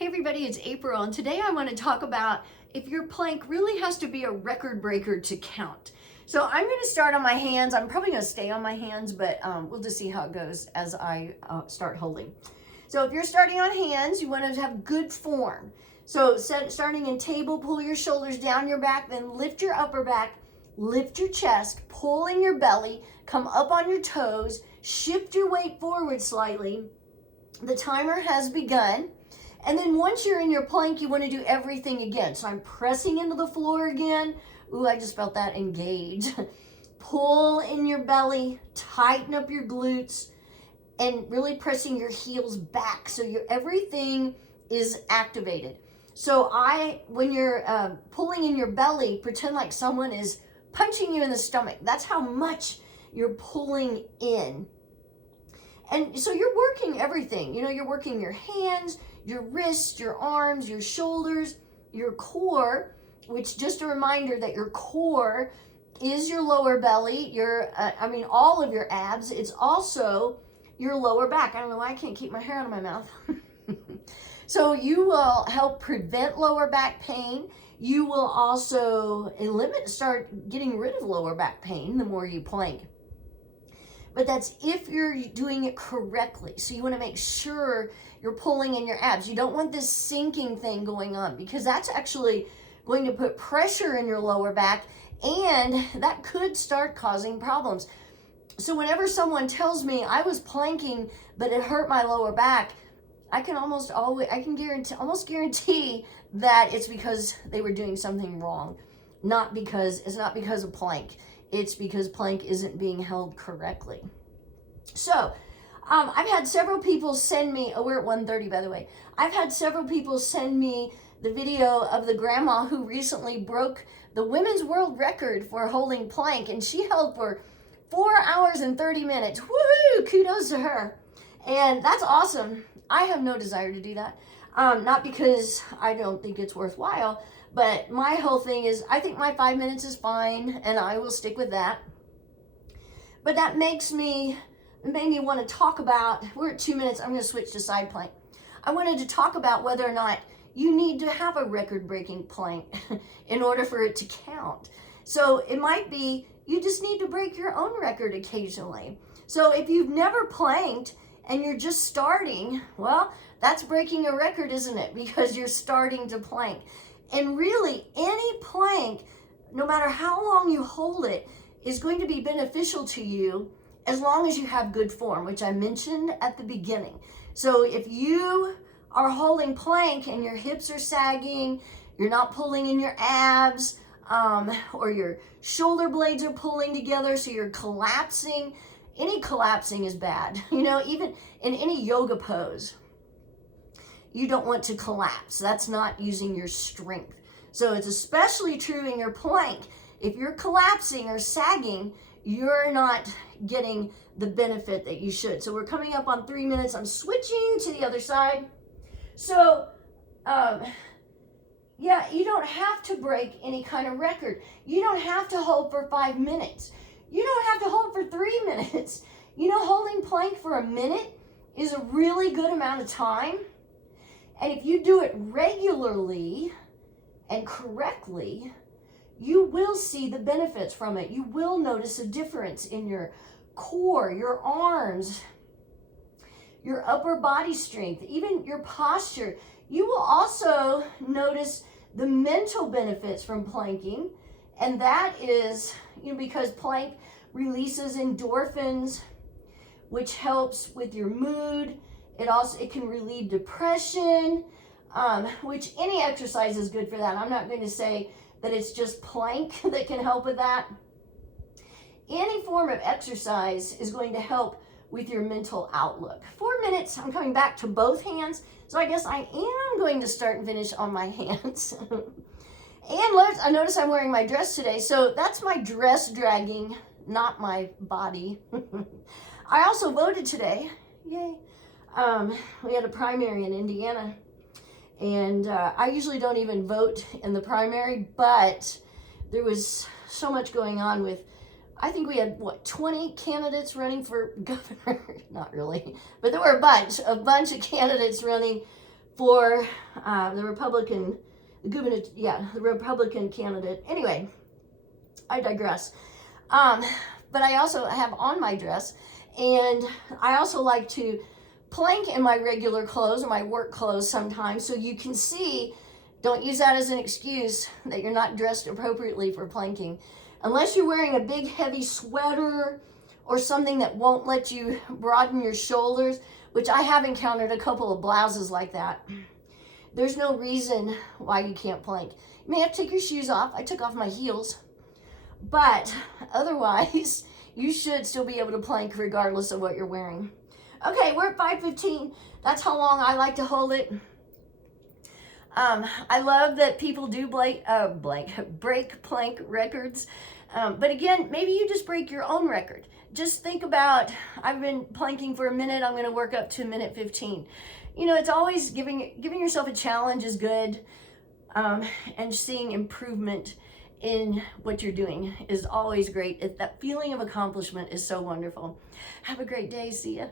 Hey everybody, it's April, and today I want to talk about if your plank really has to be a record breaker to count. So I'm going to start on my hands. I'm probably going to stay on my hands, but we'll just see how it goes as I start holding. So if you're starting on hands, you want to have good form. So starting in table, pull your shoulders down your back, then lift your upper back, lift your chest, pull in your belly, come up on your toes, shift your weight forward slightly. The timer has begun. And then once you're in your plank, you want to do everything again. So I'm pressing into the floor again. Ooh, I just felt that engage. Pull in your belly, tighten up your glutes, and really pressing your heels back so everything is activated. So when you're pulling in your belly, pretend like someone is punching you in the stomach. That's how much you're pulling in. And so you're working everything. You know, you're working your hands, your wrists, your arms, your shoulders, your core, which just a reminder that your core is your lower belly, all of your abs. It's also your lower back. I don't know why I can't keep my hair out of my mouth. So you will help prevent lower back pain. You will also start getting rid of lower back pain the more you plank. But that's if you're doing it correctly. So you want to make sure you're pulling in your abs. You don't want this sinking thing going on because that's actually going to put pressure in your lower back, and that could start causing problems. So whenever someone tells me I was planking but it hurt my lower back, I can almost guarantee that it's because they were doing something wrong. It's not because of plank. It's because plank isn't being held correctly. So, I've had several people send me, we're at 1:30 by the way. I've had several people send me the video of the grandma who recently broke the women's world record for holding plank, and she held for 4 hours and 30 minutes. Woohoo! Kudos to her. And that's awesome. I have no desire to do that. Not because I don't think it's worthwhile, but my whole thing is I think my 5 minutes is fine, and I will stick with that. But that made me want to talk about, we're at 2 minutes, I'm going to switch to side plank. I wanted to talk about whether or not you need to have a record-breaking plank in order for it to count. So it might be you just need to break your own record occasionally. So if you've never planked and you're just starting, well, that's breaking a record, isn't it? Because you're starting to plank. And really, any plank, no matter how long you hold it, is going to be beneficial to you as long as you have good form, which I mentioned at the beginning. So if you are holding plank and your hips are sagging, you're not pulling in your abs, or your shoulder blades are pulling together, so you're collapsing. Any collapsing is bad. You know, even in any yoga pose, you don't want to collapse. That's not using your strength. So it's especially true in your plank. If you're collapsing or sagging, you're not getting the benefit that you should. So we're coming up on 3 minutes. I'm switching to the other side. So, you don't have to break any kind of record. You don't have to hold for 5 minutes. You don't have to hold for 3 minutes. You know, holding plank for a minute is a really good amount of time. And if you do it regularly and correctly, you will see the benefits from it. You will notice a difference in your core, your arms, your upper body strength, even your posture. You will also notice the mental benefits from planking, and that is, because plank releases endorphins, which helps with your mood. It can relieve depression, which any exercise is good for that. I'm not going to say that it's just plank that can help with that. Any form of exercise is going to help with your mental outlook. 4 minutes, I'm coming back to both hands. So I guess I am going to start and finish on my hands. I notice I'm wearing my dress today. So that's my dress dragging, not my body. I also voted today. Yay. We had a primary in Indiana. And I usually don't even vote in the primary, but there was so much going on with, I think we had, 20 candidates running for governor? Not really, but there were a bunch of candidates running for the Republican candidate. Anyway, I digress. But I also have on my dress, and I also like to plank in my regular clothes or my work clothes sometimes, so you can see. Don't use that as an excuse that you're not dressed appropriately for planking. Unless you're wearing a big heavy sweater or something that won't let you broaden your shoulders, which I have encountered a couple of blouses like that. There's no reason why you can't plank. You may have to take your shoes off. I took off my heels. But otherwise, you should still be able to plank regardless of what you're wearing. Okay, we're at 5:15. That's how long I like to hold it. I love that people do break plank records. But again, maybe you just break your own record. Just think about, I've been planking for a minute, I'm going to work up to 1:15. You know, it's always giving yourself a challenge is good. And seeing improvement in what you're doing is always great. That feeling of accomplishment is so wonderful. Have a great day. See ya.